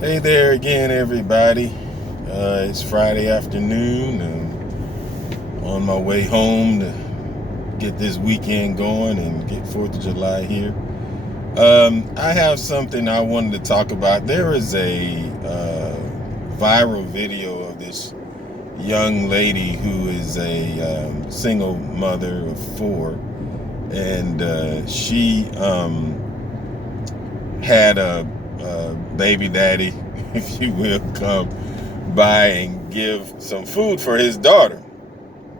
Hey there again, everybody. It's Friday afternoon, and on my way home to get this weekend going and get 4th of July here. I have something I wanted to talk about. There is a viral video of this young lady who is a single mother of four, and she had a baby daddy, if you will, come by and give some food for his daughter.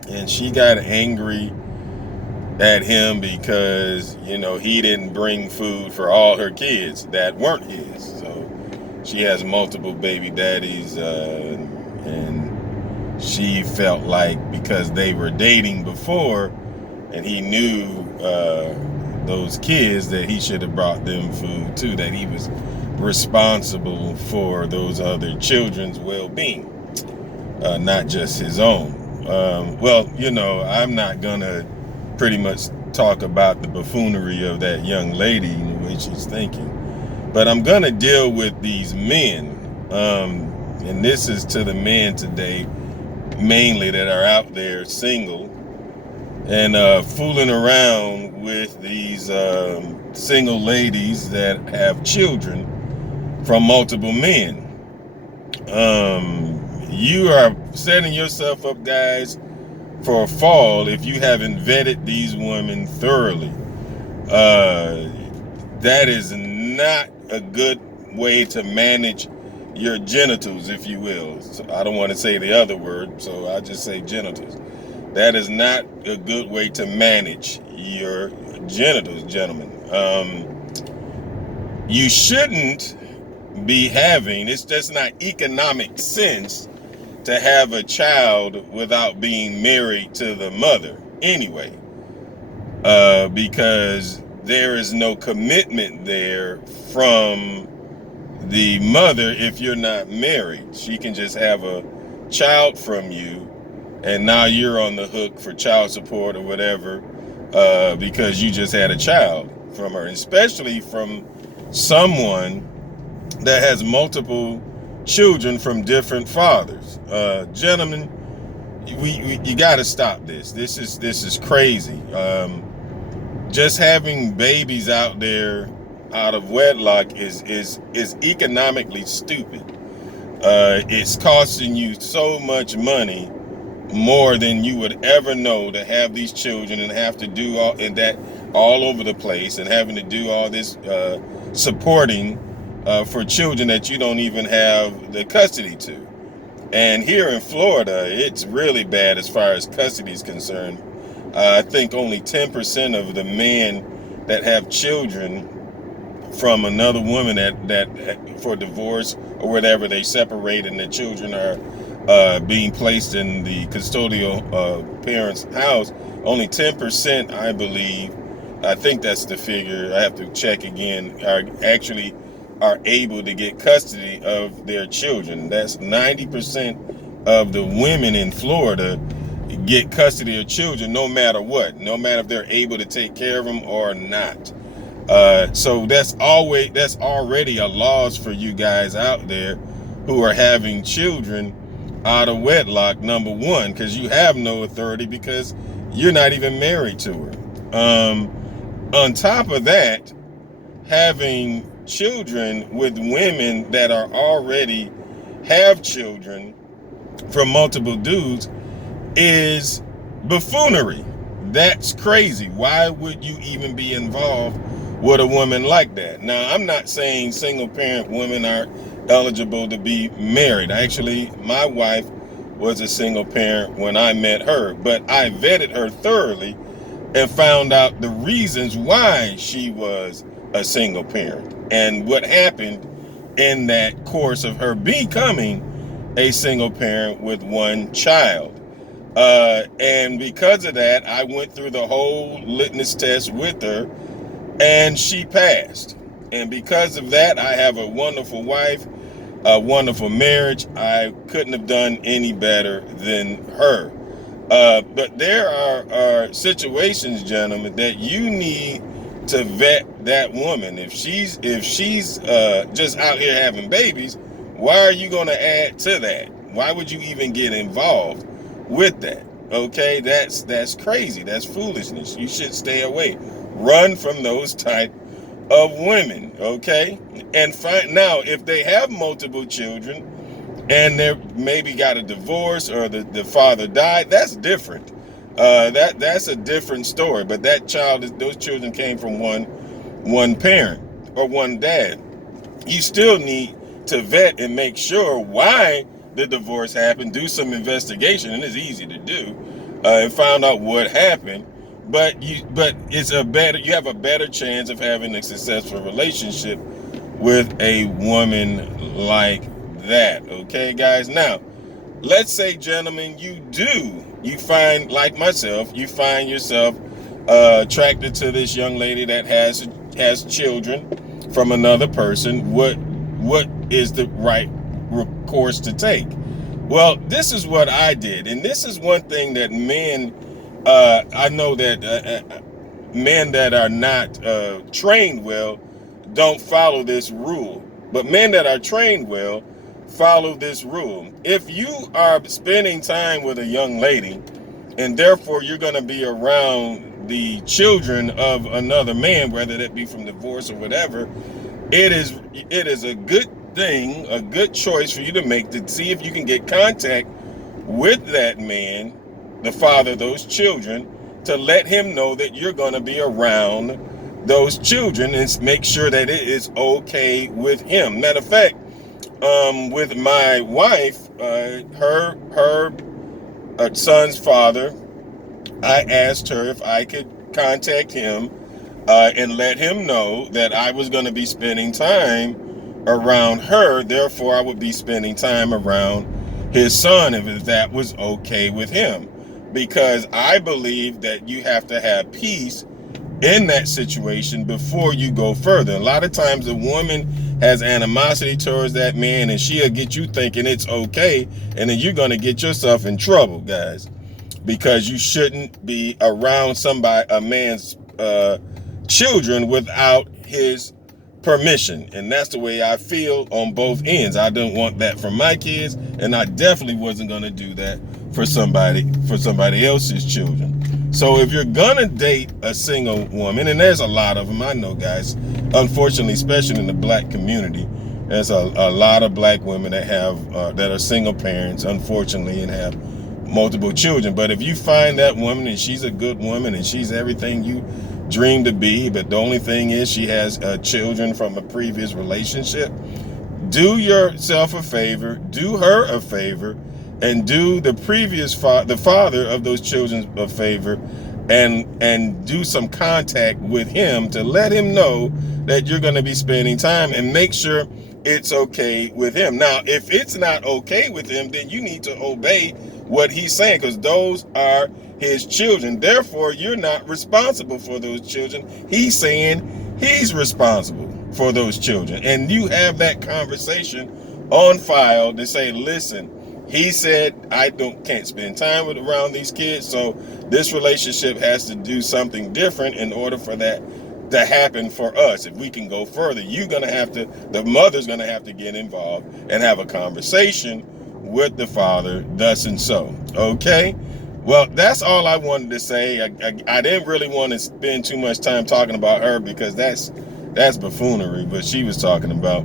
And she got angry at him because, he didn't bring food for all her kids that weren't his. So she has multiple baby daddies, and she felt like because they were dating before and he knew those kids that he should have brought them food too, that he was responsible for those other children's well-being, not just his own. I'm not gonna pretty much talk about the buffoonery of that young lady and the way she's thinking, but I'm gonna deal with these men, and this is to the men today mainly that are out there single and fooling around with these single ladies that have children from multiple men. You are setting yourself up, guys, for a fall if you haven't vetted these women thoroughly. That is not a good way to manage your genitals, if you will. So I don't want to say the other word, so I just say genitals. That is not a good way to manage your genitals, gentlemen. You shouldn't be having, it's just not economic sense to have a child without being married to the mother anyway, because there is no commitment there from the mother. If you're not married, she can just have a child from you, and now you're on the hook for child support or whatever, because you just had a child from her, especially from someone that has multiple children from different fathers. Gentlemen, you got to stop this. This is crazy. Just having babies out there out of wedlock is economically stupid. It's costing you so much money, more than you would ever know, to have these children and have to do all over the place, and having to do all this supporting for children that you don't even have the custody to. And here in Florida, it's really bad as far as custody is concerned. I think only 10% of the men that have children from another woman that for divorce or whatever, they separate and the children are being placed in the custodial parent's house. Only 10%, I believe, I think that's the figure, I have to check again, are able to get custody of their children. That's 90% of the women in Florida get custody of children, no matter what, no matter if they're able to take care of them or not. So that's already a loss for you guys out there who are having children out of wedlock, number one, because you have no authority because you're not even married to her. On top of that, having children with women that are already have children from multiple dudes is buffoonery. That's crazy. Why would you even be involved with a woman like that? Now, I'm not saying single parent women aren't eligible to be married. Actually, my wife was a single parent when I met her, but I vetted her thoroughly and found out the reasons why she was a single parent and what happened in that course of her becoming a single parent with one child. And because of that, I went through the whole litmus test with her, and she passed. And because of that, I have a wonderful wife, a wonderful marriage. I couldn't have done any better than her. But there are situations, gentlemen, that you need to vet that woman. If she's just out here having babies, Why are you going to add to that? Why would you even get involved with that? Okay, that's crazy. That's foolishness. You should stay away. Run from those type of women, okay? And find now if they have multiple children and they maybe got a divorce or the father died, that's different. That's a different story. But those children came from one parent or one dad. You still need to vet and make sure why the divorce happened. Do some investigation, and it's easy to do, and find out what happened. But you have a better chance of having a successful relationship with a woman like that. Okay, guys. Now, let's say, gentlemen, you find, like myself, you find yourself attracted to this young lady that has children from another person. What is the right course to take? Well, this is what I did, and this is one thing that men, I know that men that are not trained well don't follow this rule, but men that are trained well follow this rule. If you are spending time with a young lady, and therefore you're going to be around the children of another man, whether that be from divorce or whatever, it is a good thing, a good choice for you to make, to see if you can get contact with that man, the father of those children, to let him know that you're going to be around those children and make sure that it is okay with him. Matter of fact, with my wife, her son's father, I asked her if I could contact him and let him know that I was going to be spending time around her. Therefore, I would be spending time around his son, if that was okay with him. Because I believe that you have to have peace in that situation before you go further. A lot of times a woman has animosity towards that man, and she'll get you thinking it's okay, and then you're going to get yourself in trouble, guys, because you shouldn't be around a man's children without his permission. And that's the way I feel on both ends. I don't want that for my kids, and I definitely wasn't going to do that for somebody else's children. So if you're gonna date a single woman, and there's a lot of them, I know, guys, unfortunately, especially in the black community, there's a lot of black women that have that are single parents, unfortunately, and have multiple children. But if you find that woman and she's a good woman and she's everything you dream to be, but the only thing is she has children from a previous relationship, do yourself a favor, do her a favor, and do the father of those children a favor, and do some contact with him to let him know that you're going to be spending time, and make sure it's okay with him. Now, if it's not okay with him, then you need to obey what he's saying, because those are his children. Therefore, you're not responsible for those children. He's saying he's responsible for those children, and you have that conversation on file to say, listen, he said I can't spend time around these kids, so this relationship has to do something different in order for that to happen for us. If we can go further, the mother's gonna have to get involved and have a conversation with the father, thus and so. Okay? Well, that's all I wanted to say. I didn't really want to spend too much time talking about her, because that's buffoonery, what she was talking about.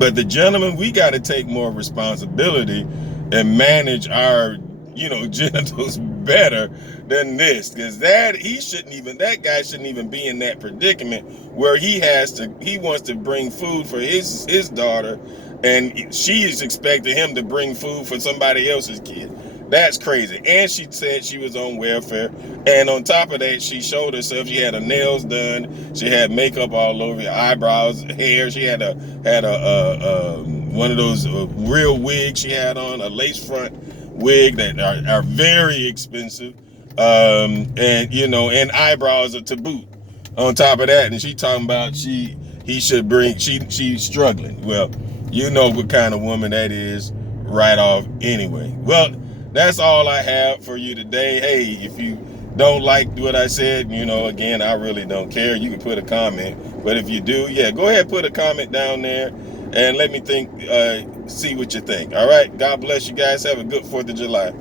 But the gentleman, we got to take more responsibility and manage our, genitals better than this, because that guy shouldn't even be in that predicament where he wants to bring food for his daughter, and she is expecting him to bring food for somebody else's kid. That's crazy. And she said she was on welfare, and on top of that, she showed herself. She had her nails done, she had makeup all over her eyebrows, hair. She had a one of those real wigs she had on, a lace front wig that are very expensive, and eyebrows are to boot on top of that. And she talking about she's struggling. Well, you know what kind of woman that is right off anyway. Well, that's all I have for you today. Hey, if you don't like what I said, again, I really don't care. You can put a comment. But if you do, go ahead, put a comment down there and let me think, see what you think. All right. God bless you guys. Have a good 4th of July.